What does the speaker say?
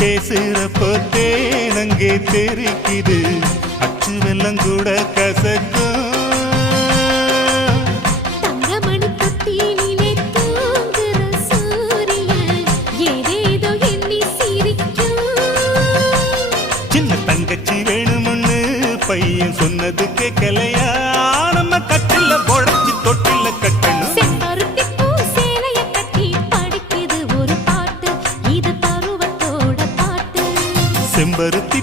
பேசுறப்போ தேனங்கே தெரிக்குது அச்சு வெள்ளம் கூட கசக்கும் தங்கச்சி வேணும்னு பையன் சொன்னது கேட்கலையா நம்ம கட்டில பொழைச்சி தொட்டில கட்டணும் செம்பருத்தி பூ சேலைய கட்டி படிக்குது ஒரு பாட்டு இது பருவத்தோட பாட்டு செம்பருத்தி